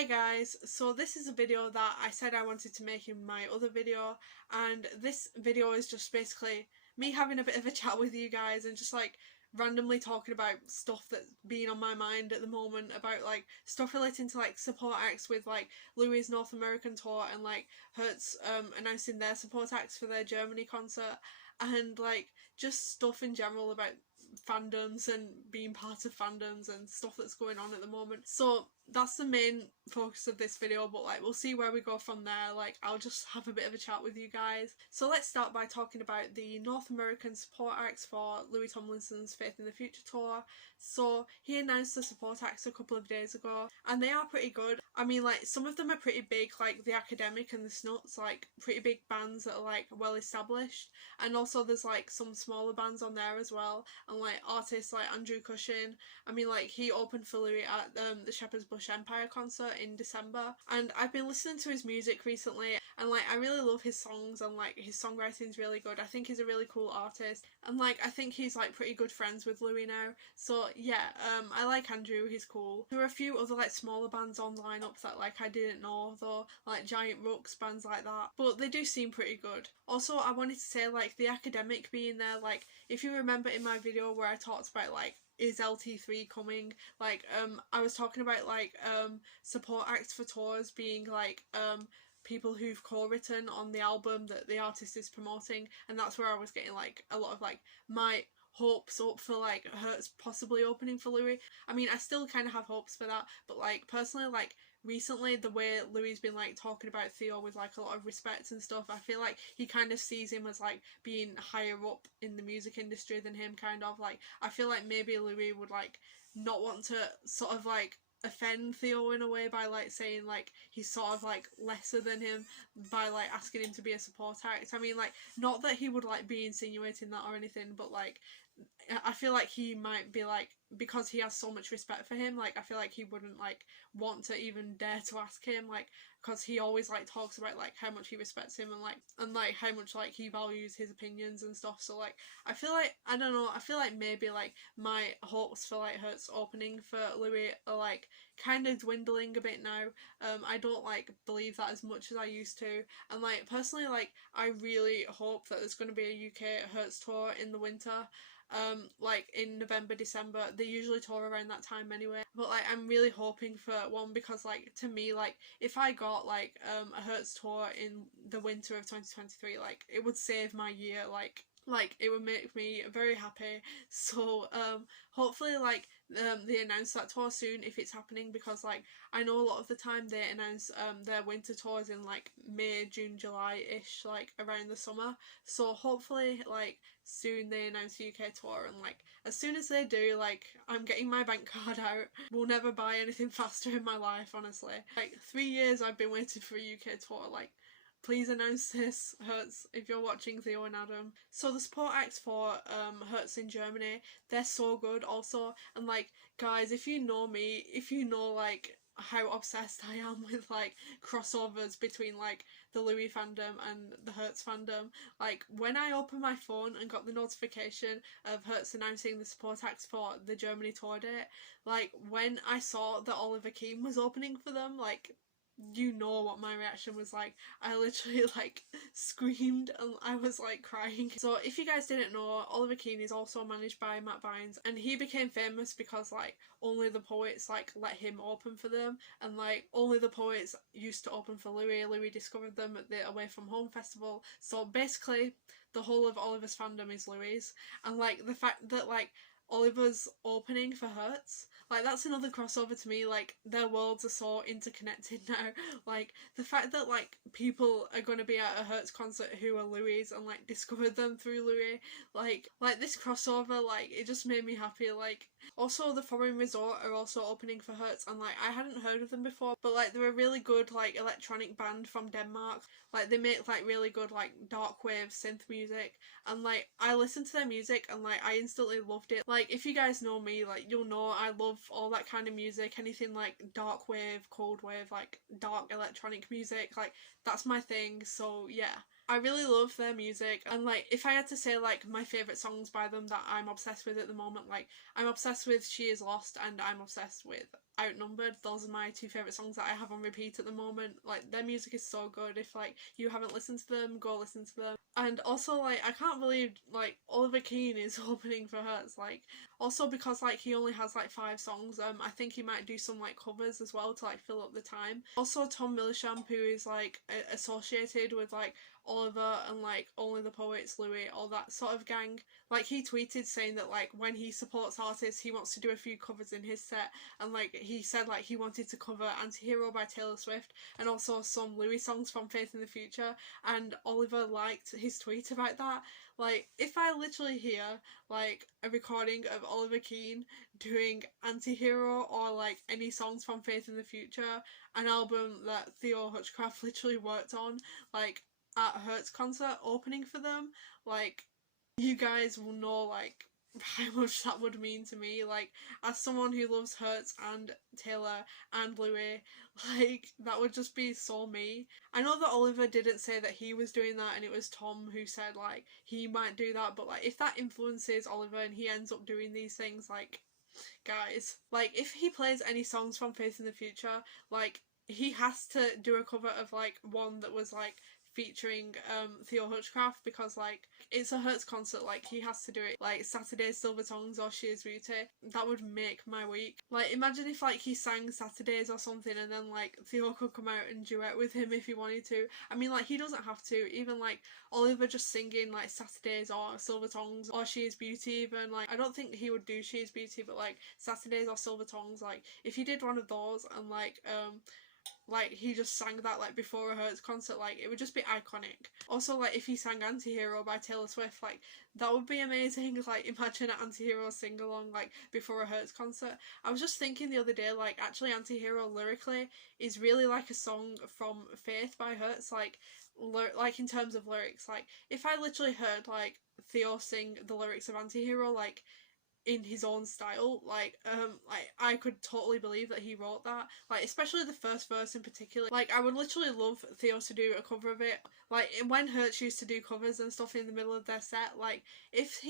Hi guys, so this is a video that I said I wanted to make in my other video, and this video is just basically me having a bit of a chat with you guys and just like randomly talking about stuff that's been on my mind at the moment, about like stuff relating to like support acts with like Louis' North American tour and like Hertz announcing their support acts for their Germany concert, and like just stuff in general about fandoms and being part of fandoms and stuff that's going on at the moment. So that's the main focus of this video, but like we'll see where we go from there. Like I'll just have a bit of a chat with you guys. So let's start by talking about the North American support acts for Louis Tomlinson's Faith in the Future tour. So he announced the support acts a couple of days ago and they are pretty good. I mean, like some of them are pretty big, like The Academic and the Snuts, like pretty big bands that are like well established, and also there's like some smaller bands on there as well, and like artists like Andrew Cushin. I mean, like he opened for Louis at the Shepherd's Bush Empire concert in December, and I've been listening to his music recently, and like I really love his songs, and like his songwriting's really good. I think he's a really cool artist, and like I think he's like pretty good friends with Louis now. So yeah, I like Andrew, he's cool. There are a few other like smaller bands on lineup that like I didn't know though, like Giant Rooks, bands like that, but they do seem pretty good. Also, I wanted to say like The Academic being there, like if you remember in my video where I talked about like is LT3 coming, like I was talking about like support acts for tours being like people who've co-written on the album that the artist is promoting, and that's where I was getting like a lot of like my hopes up for like Hertz possibly opening for Louis. I mean, I still kind of have hopes for that, but like personally, like recently the way Louis been like talking about Theo with like a lot of respect and stuff, I feel like he kind of sees him as like being higher up in the music industry than him, kind of like I feel like maybe Louis would like not want to sort of like offend Theo in a way by like saying like he's sort of like lesser than him by like asking him to be a support act. I mean, like not that he would like be insinuating that or anything, but like I feel like he might be like, because he has so much respect for him, like I feel like he wouldn't like want to even dare to ask him, like because he always like talks about like how much he respects him and like how much like he values his opinions and stuff. So like I feel like, I don't know, I feel like maybe like my hopes for like Hertz opening for Louis are like kind of dwindling a bit now. I don't like believe that as much as I used to, and like personally like I really hope that there's going to be a UK Hertz tour in the winter. Like in November, December, they usually tour around that time anyway, but like I'm really hoping for one, because like to me, like if I got like a Hertz tour in the winter of 2023, like it would save my year, like it would make me very happy. So hopefully like they announce that tour soon if it's happening, because like I know a lot of the time they announce their winter tours in like May, June, July-ish, like around the summer. So hopefully like soon they announce the UK tour, and like as soon as they do, like I'm getting my bank card out. Will never buy anything faster in my life, honestly. Like 3 years I've been waiting for a UK tour, like please announce this, Hertz, if you're watching, Theo and Adam. So the support acts for Hertz in Germany, they're so good also, and like guys, if you know me, if you know like how obsessed I am with like crossovers between like the Louis fandom and the Hertz fandom, like when I opened my phone and got the notification of Hertz announcing the support acts for the Germany tour date, like when I saw that Oliver Keane was opening for them, like you know what my reaction was like. I literally like screamed and I was like crying. So if you guys didn't know, Oliver Keane is also managed by Matt Bynes, and he became famous because like Only the Poets like let him open for them, and like Only the Poets used to open for Louis. Louis discovered them at the Away From Home festival. So basically the whole of Oliver's fandom is Louis, and like the fact that like Oliver's opening for Hertz, like that's another crossover to me. Like their worlds are so interconnected now. Like the fact that like people are going to be at a Hertz concert who are Louis and like discovered them through Louis, like this crossover, like it just made me happy. Like also the Foreign Resort are also opening for Hertz, and like I hadn't heard of them before, but like they're a really good like electronic band from Denmark. Like they make like really good like dark wave synth music, and like I listened to their music and like I instantly loved it. Like if you guys know me, like you'll know I love all that kind of music, anything like dark wave, cold wave, like dark electronic music, like that's my thing. So yeah, I really love their music, and like if I had to say like my favourite songs by them that I'm obsessed with at the moment, like I'm obsessed with She Is Lost and I'm obsessed with Outnumbered. Those are my two favourite songs that I have on repeat at the moment. Like their music is so good. If like you haven't listened to them, go listen to them. And also like I can't believe like Oliver Keane is opening for Hurts. Like also because like he only has like 5 songs, I think he might do some like covers as well to like fill up the time. Also Tomlinson, who is like associated with like Oliver and like Only the Poets, Louis, all that sort of gang. Like he tweeted saying that like when he supports artists he wants to do a few covers in his set, and like he said like he wanted to cover Anti-Hero by Taylor Swift and also some Louis songs from Faith in the Future, and Oliver liked his tweet about that. Like if I literally hear like a recording of Oliver Keane doing Anti-Hero or like any songs from Faith in the Future, an album that Theo Hutchcraft literally worked on, like at Hurts concert opening for them, like you guys will know like how much that would mean to me. Like as someone who loves Hurts and Taylor and Louis, like that would just be so me. I know that Oliver didn't say that he was doing that and it was Tom who said like he might do that, but like if that influences Oliver and he ends up doing these things, like guys, like if he plays any songs from Faith in the Future, like he has to do a cover of like one that was like featuring Theo Hutchcraft, because like it's a Hurts concert, like he has to do it. Like Saturday's Silver Tongues or She Is Beauty, that would make my week. Like imagine if like he sang Saturdays or something and then like Theo could come out and duet with him if he wanted to. I mean like he doesn't have to, even like Oliver just singing like Saturdays or Silver Tongues or She Is Beauty, even like I don't think he would do She Is Beauty, but like Saturdays or Silver Tongues, like if he did one of those and like he just sang that like before a Hurts concert, like it would just be iconic. Also like if he sang Anti-Hero by Taylor Swift, like that would be amazing. Like imagine an Anti-Hero sing along like before a Hurts concert. I was just thinking the other day, like actually Anti-Hero lyrically is really like a song from Faith by Hurts, like in terms of lyrics. Like if I literally heard like Theo sing the lyrics of Anti-Hero like in his own style, like I could totally believe that he wrote that, like especially the first verse in particular. Like I would literally love Theo to do a cover of it, like when Hurts used to do covers and stuff in the middle of their set. Like if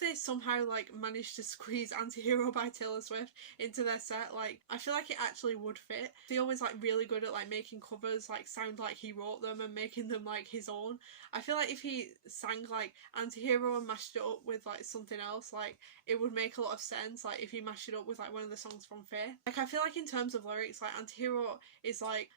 they somehow like managed to squeeze Anti-Hero by Taylor Swift into their set, like I feel like it actually would fit. Theo was like really good at like making covers like sound like he wrote them and making them like his own. I feel like if he sang like Anti-Hero and mashed it up with like something else, like it would make a lot of sense, like if you mash it up with like one of the songs from Faith. Like I feel like in terms of lyrics, like Anti-Hero is like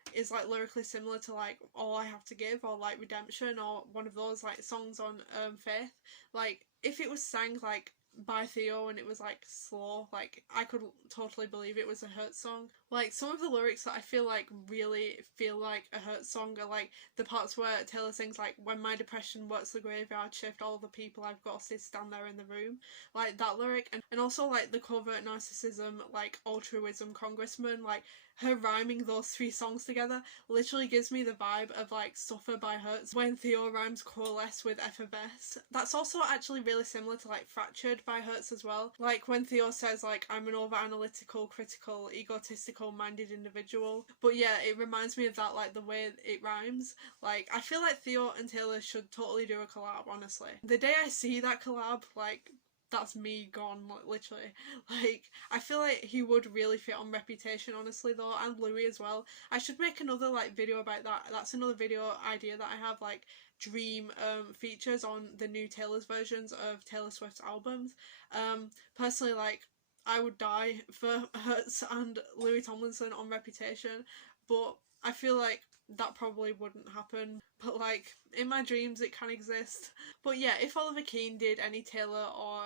lyrically similar to like All I Have to Give or like Redemption or one of those like songs on Faith. Like if it was sang like by Theo and it was like slow, like I could totally believe it was a Hurt song. Like some of the lyrics that I feel like really feel like a Hurt song are like the parts where Taylor sings like when my depression works the graveyard shift, all the people I've ghosted stand there in the room, like that lyric. And also like the covert narcissism, like altruism congressman, like her rhyming those 3 songs together literally gives me the vibe of like Suffer by Hurts when Theo rhymes coalesce with effervesce. That's also actually really similar to like Fractured by Hurts as well, like when Theo says like I'm an over analytical, critical, egotistical minded individual. But yeah, it reminds me of that, like the way it rhymes. Like I feel like Theo and Taylor should totally do a collab, honestly. The day I see that collab, like that's me gone, literally. Like I feel like he would really fit on Reputation, honestly, though, and Louis as well. I should make another like video about that. That's another video idea that I have, like dream features on the new Taylor's versions of Taylor Swift's albums. Personally, like I would die for Hurts and Louis Tomlinson on Reputation, but I feel like that probably wouldn't happen. But like in my dreams it can exist. But yeah, if Oliver Keane did any Taylor or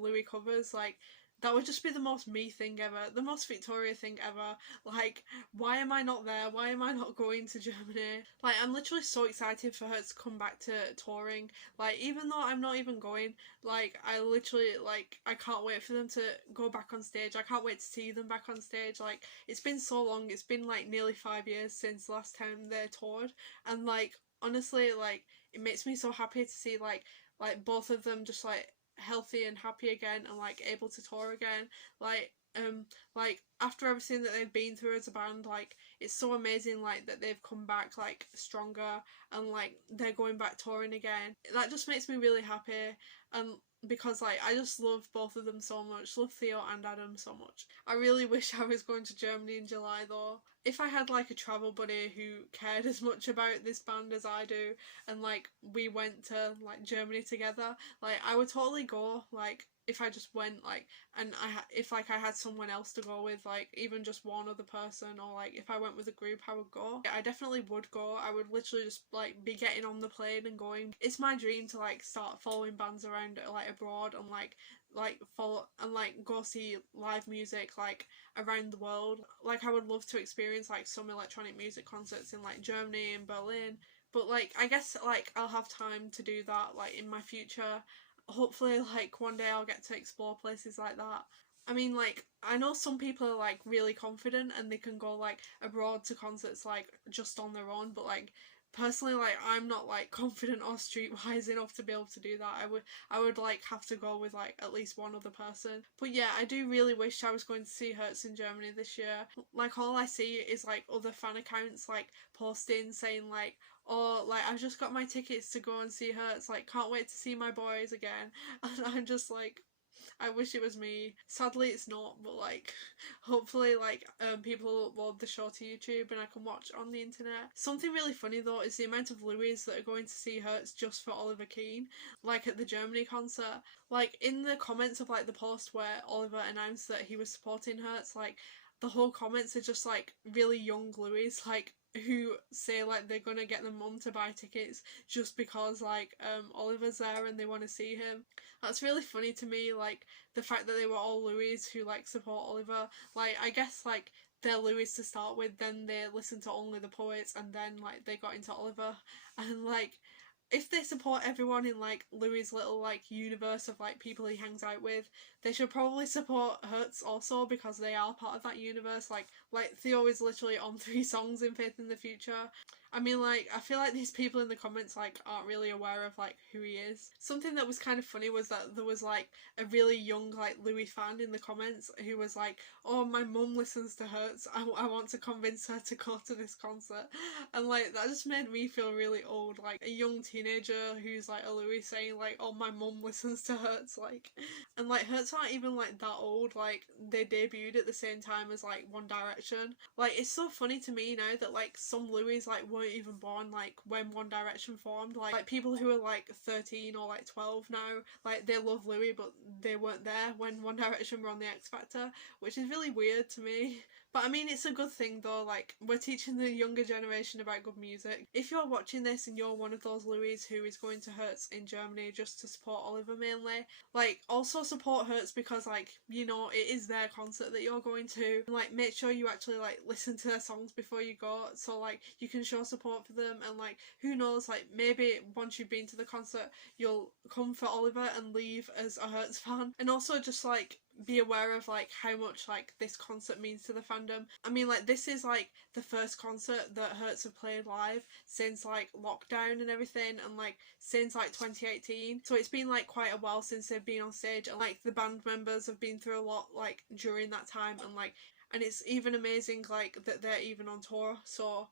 Louis covers, like that would just be the most me thing ever, the most Victoria thing ever. Like, why am I not there? Why am I not going to Germany? Like, I'm literally so excited for her to come back to touring. Like, even though I'm not even going, like, I literally, like, I can't wait for them to go back on stage. I can't wait to see them back on stage. Like, it's been so long. It's been, like, nearly 5 years since the last time they toured. And, like, honestly, like, it makes me so happy to see, like both of them just, like, healthy and happy again and like able to tour again. Like after everything that they've been through as a band, like it's so amazing like that they've come back like stronger and like they're going back touring again. That just makes me really happy, and because like I just love both of them so much, love Theo and Adam so much. I really wish I was going to Germany in July though. If I had like a travel buddy who cared as much about this band as I do, and like we went to like Germany together, like I would totally go. Like if I just went like, and if like I had someone else to go with, like even just one other person, or like if I went with a group, I would go. I definitely would go. I would literally just like be getting on the plane and going. It's my dream to like start following bands around like abroad and like follow and like go see live music like around the world. Like I would love to experience like some electronic music concerts in like Germany and Berlin, but like I guess like I'll have time to do that like in my future. Hopefully like one day I'll get to explore places like that. I mean, like, I know some people are like really confident and they can go like abroad to concerts like just on their own, but like personally, like I'm not like confident or streetwise enough to be able to do that. I would like have to go with like at least one other person. But yeah, I do really wish I was going to see Hertz in Germany this year. Like all I see is like other fan accounts like posting saying like, oh, like I've just got my tickets to go and see Hertz, like can't wait to see my boys again. And I'm just like, I wish it was me. Sadly it's not, but like hopefully like people upload the show to YouTube and I can watch on the internet. Something really funny though is the amount of Louis that are going to see Hertz just for Oliver Keane, like at the Germany concert. Like in the comments of like the post where Oliver announced that he was supporting Hertz, like the whole comments are just like really young Louis, like who say like they're gonna get their mum to buy tickets just because like Oliver's there and they want to see him. That's really funny to me, like the fact that they were all Louis who like support Oliver. Like I guess like they're Louis to start with, then they listened to Only the Poets, and then like they got into Oliver. And like if they support everyone in like Louis' little like universe of like people he hangs out with, they should probably support Hertz also because they are part of that universe. Like Theo is literally on 3 songs in Faith in the Future. I mean, like, I feel like these people in the comments, like, aren't really aware of, like, who he is. Something that was kind of funny was that there was, like, a really young, like, Louis fan in the comments who was like, oh, my mum listens to Hertz, I want to convince her to go to this concert. And, like, that just made me feel really old, like, a young teenager who's, like, a Louis saying, like, oh, my mum listens to Hertz, like, and, like, Hertz aren't even, like, that old, like, they debuted at the same time as, like, One Direction. Like, it's so funny to me now that, like, some Louis, like, weren't even born like when One Direction formed. Like people who are like 13 or like 12 now, like they love Louis but they weren't there when One Direction were on the X Factor, which is really weird to me. But I mean, it's a good thing though, like we're teaching the younger generation about good music. If you're watching this and you're one of those Louis who is going to Hertz in Germany just to support Oliver mainly, like also support Hertz because like, you know, it is their concert that you're going to. And, like make sure you actually like listen to their songs before you go, so like you can show support for them, and like who knows, like maybe once you've been to the concert you'll come for Oliver and leave as a Hertz fan. And also just like be aware of like how much like this concert means to the fandom. I mean, like this is like the first concert that Hertz have played live since like lockdown and everything, and like since like 2018, so it's been like quite a while since they've been on stage, and like the band members have been through a lot like during that time, and it's even amazing like that they're even on tour. So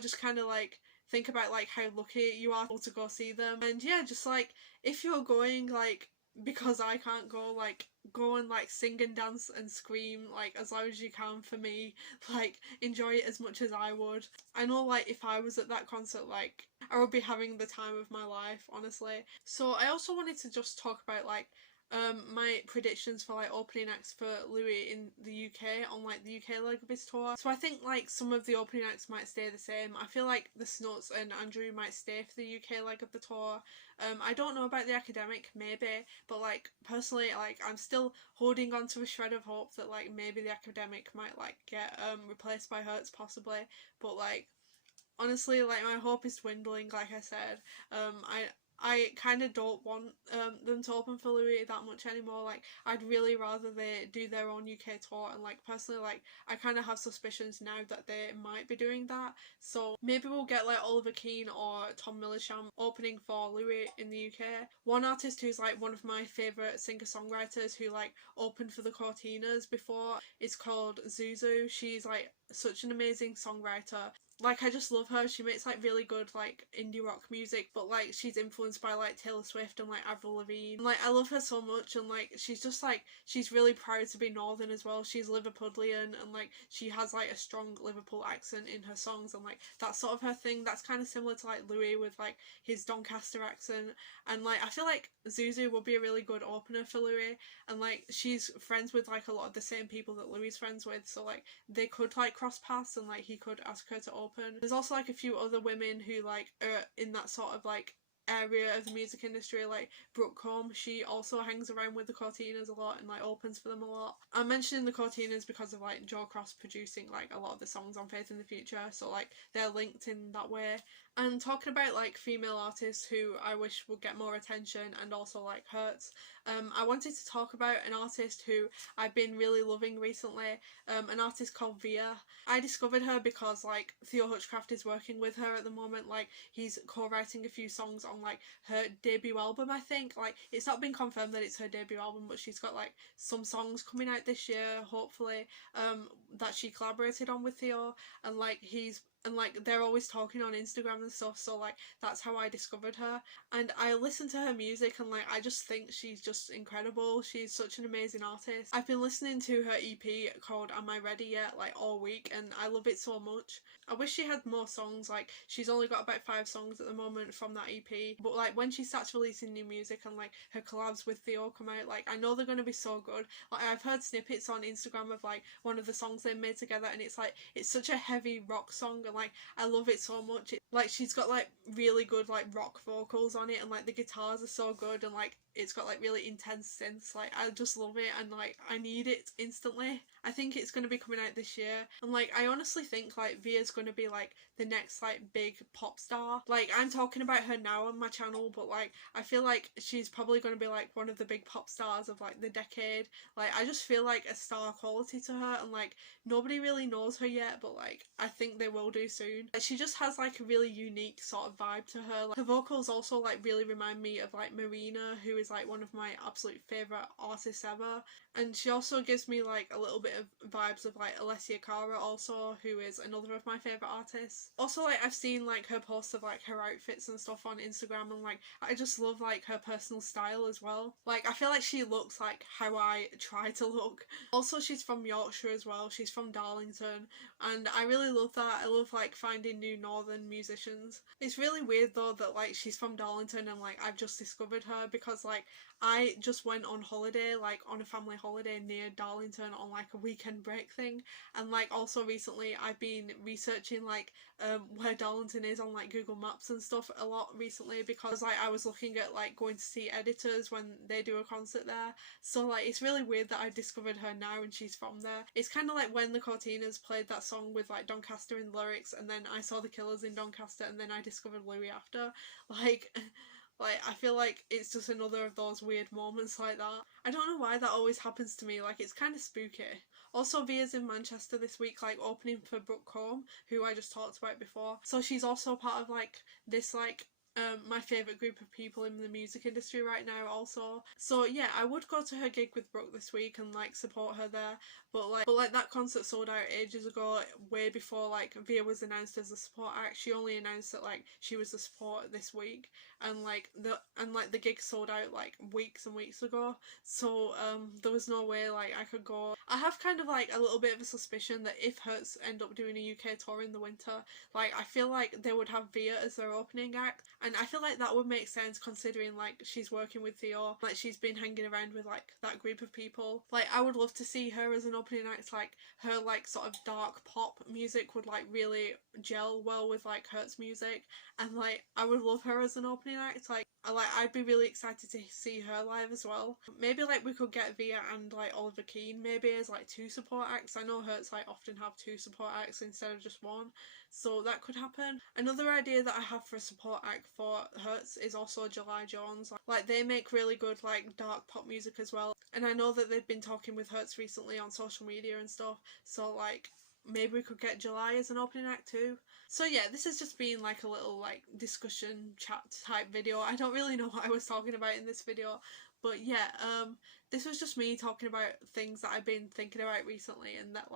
just kind of like think about like how lucky you are to go see them. And yeah, just like if you're going, like because I can't go, like go and like sing and dance and scream like as loud as you can for me. Like enjoy it as much as I would. I know like if I was at that concert, like I would be having the time of my life, honestly. So I also wanted to just talk about like my predictions for like opening acts for Louis in the UK on like the UK leg of his tour. So I think like some of the opening acts might stay the same. I feel like the Snuts and Andrew might stay for the UK leg of the tour. I don't know about the Academic, maybe, but like personally, like I'm still holding on to a shred of hope that like maybe the Academic might like get replaced by Hertz possibly. But like honestly, like my hope is dwindling, like I said. I kind of don't want them to open for Louis that much anymore. Like, I'd really rather they do their own UK tour, and like personally, like I kind of have suspicions now that they might be doing that. So maybe we'll get like Oliver Keane or Tomlinson opening for Louis in the UK. One artist who's like one of my favourite singer-songwriters who like opened for the Cortinas before is called Zuzu. She's like such an amazing songwriter. Like, I just love her. She makes like really good like indie rock music, but like she's influenced by like Taylor Swift and like Avril Lavigne. And, like, I love her so much, and like she's just like, she's really proud to be Northern as well. She's Liverpudlian, and like she has like a strong Liverpool accent in her songs, and like that's sort of her thing. That's kind of similar to like Louis with like his Doncaster accent, and like I feel like Zuzu would be a really good opener for Louis, and like she's friends with like a lot of the same people that Louis is friends with, so like they could like cross paths, and like he could ask her to open. There's also like a few other women who like are in that sort of like area of the music industry, like Brooke Combe. She also hangs around with the Cortinas a lot and like opens for them a lot. I'm mentioning the Cortinas because of like Joe Cross producing like a lot of the songs on Faith in the Future, so like they're linked in that way. And talking about like female artists who I wish would get more attention and also like hurts, I wanted to talk about an artist who I've been really loving recently, an artist called Via. I discovered her because like Theo Hutchcraft is working with her at the moment. Like, he's co-writing a few songs on like her debut album, I think. Like, it's not been confirmed that it's her debut album, but she's got like some songs coming out this year, hopefully, that she collaborated on with Theo, and like they're always talking on Instagram and stuff, so like that's how I discovered her. And I listen to her music, and like I just think she's just incredible. She's such an amazing artist. I've been listening to her EP called Am I Ready Yet like all week, and I love it so much. I wish she had more songs. Like, she's only got about 5 songs at the moment from that EP, but like when she starts releasing new music and like her collabs with Theo come out, like I know they're going to be so good. Like, I've heard snippets on Instagram of like one of the songs they made together, and it's like, it's such a heavy rock song, and like I love it so much. Like, she's got like really good like rock vocals on it, and like the guitars are so good, and like it's got like really intense synths. Like, I just love it, and like I need it instantly. I think it's going to be coming out this year, and like I honestly think like Via's going to be like the next like big pop star. Like, I'm talking about her now on my channel, but like I feel like she's probably going to be like one of the big pop stars of like the decade. Like, I just feel like a star quality to her, and like nobody really knows her yet, but like I think they will do soon. Like, she just has like a really unique sort of vibe to her. Like, her vocals also like really remind me of like Marina, who is like one of my absolute favourite artists ever, and she also gives me like a little bit of vibes of like Alessia Cara also, who is another of my favourite artists. Also, like I've seen like her posts of like her outfits and stuff on Instagram, and like I just love like her personal style as well. Like, I feel like she looks like how I try to look. Also, she's from Yorkshire as well. She's from Darlington, and I really love that. I love like finding new northern musicians. It's really weird though that like she's from Darlington and like I've just discovered her, because like I just went on holiday, like on a family holiday near Darlington on like a weekend break thing, and like also recently I've been researching like where Darlington is on like Google Maps and stuff a lot recently, because like I was looking at like going to see Editors when they do a concert there. So like it's really weird that I discovered her now and she's from there. It's kind of like when the Cortinas played that song with like Doncaster in the lyrics, and then I saw the Killers in Doncaster, and then I discovered Louis after. Like like, I feel like it's just another of those weird moments like that. I don't know why that always happens to me, like it's kind of spooky. Also, Via's in Manchester this week, like opening for Brooke Combe, who I just talked about before. So she's also part of like this like my favourite group of people in the music industry right now also. So yeah, I would go to her gig with Brooke this week and like support her there, but like that concert sold out ages ago, way before like Via was announced as a support act. She only announced that like she was a support this week, and like the gig sold out like weeks and weeks ago, so there was no way like I could go. I have kind of like a little bit of a suspicion that if Hertz end up doing a UK tour in the winter, like I feel like they would have Via as their opening act, and I feel like that would make sense considering like she's working with Theo, like she's been hanging around with like that group of people. Like, I would love to see her as an opening act. Like, her like sort of dark pop music would like really gel well with like Hertz music, and like I would love her as an opening act. Like I'd be really excited to see her live as well. Maybe like we could get Via and like Oliver Keane maybe as like 2 support acts. I know Hertz like often have 2 support acts instead of just 1, so that could happen. Another idea that I have for a support act for Hertz is also July Jones. Like they make really good like dark pop music as well, and I know that they've been talking with Hertz recently on social media and stuff, so like maybe we could get July as an opening act too. So yeah, this has just been like a little like discussion chat type video. I don't really know what I was talking about in this video, but yeah, this was just me talking about things that I've been thinking about recently and that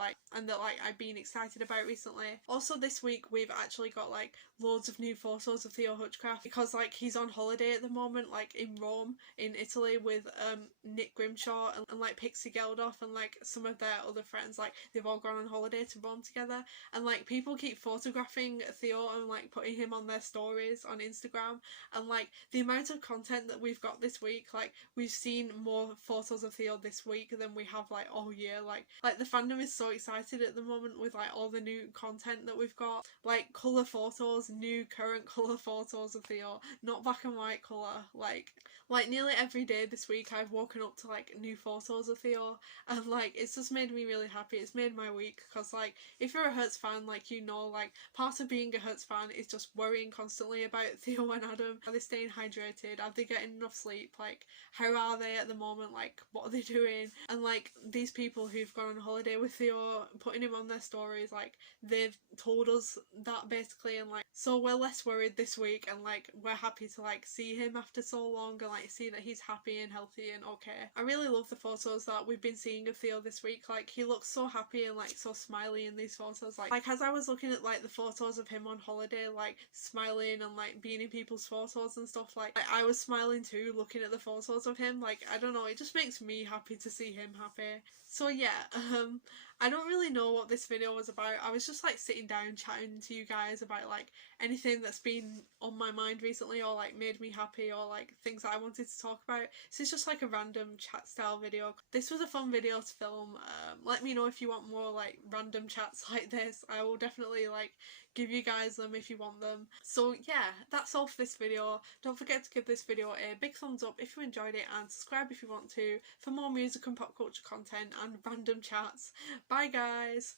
I've been excited about recently. Also this week we've actually got like loads of new photos of Theo Hutchcraft because like he's on holiday at the moment, like in Rome in Italy with Nick Grimshaw and like Pixie Geldof and like some of their other friends. Like they've all gone on holiday to Rome together, and like people keep photographing Theo and like putting him on their stories on Instagram, and like the amount of content that we've got this week, like we've seen more photos of Theo this week than we have like all year. Like the fandom is so excited at the moment with like all the new content that we've got, like colour photos, new current colour photos of Theo, not black and white colour. Like nearly every day this week I've woken up to like new photos of Theo, and like it's just made me really happy. It's made my week because like if you're a Hertz fan, like you know, like part of being a Hertz fan is just worrying constantly about Theo and Adam. Are they staying hydrated? Are they getting enough sleep? Like how are they at the moment? Like what are they doing? And like these people who've gone on holiday with Theo, putting him on their stories, like they've told us that basically, and like so we're less worried this week, and like we're happy to like see him after so long and like see that he's happy and healthy and okay. I really love the photos that we've been seeing of Theo this week. Like he looks so happy and like so smiley in these photos. Like as I was looking at like the photos of him on holiday, like smiling and like being in people's photos and stuff, like I was smiling too looking at the photos of him. Like I don't know, it just makes me happy to see him happy. So yeah, I don't really know what this video was about. I was just like sitting down chatting to you guys about like anything that's been on my mind recently or like made me happy or like things that I wanted to talk about. This is just like a random chat style video. This was a fun video to film. Let me know if you want more like random chats like this. I will definitely like give you guys them if you want them. So yeah, that's all for this video. Don't forget to give this video a big thumbs up if you enjoyed it, and subscribe if you want to for more music and pop culture content and random chats. Bye guys!